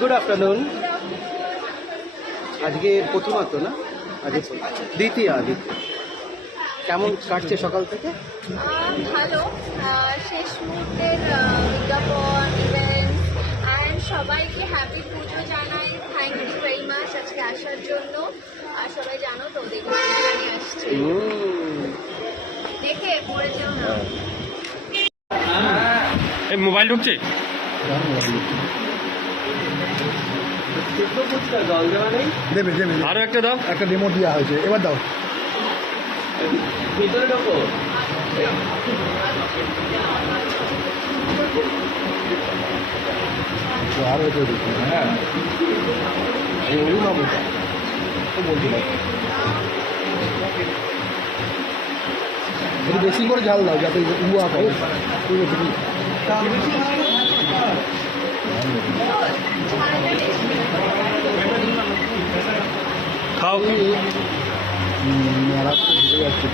Good afternoon আজকে প্রথমার্থ না? আজকে দ্বিতীয় দ্বিতীয়। কেমন কাটছে সকাল থেকে? ভালো। শেষ মুহূর্তের বিজ্ঞাপন ইভেন্ট অ্যান্ড সবাইকে হ্যাপি পুজো জানাই। থ্যাংক ইউ ভেরি মাচ আজকে আসার জন্য। আর সবাই জানো তো দেখে আসছে। দেখে পড়ে যেও না। মোবাইল ঢুকছে? দেবে দেবে আরও একটা দাও। একটা ডেমো দেওয়া হয়েছে। এবার দাও। ভিতরে ঢোকো। আরও হ্যাঁ। বেশি করে ঝাল দাও যাতে উয়া করে ঠিক আছে ঠিক খাও মেলা ঘুরে যাচ্ছে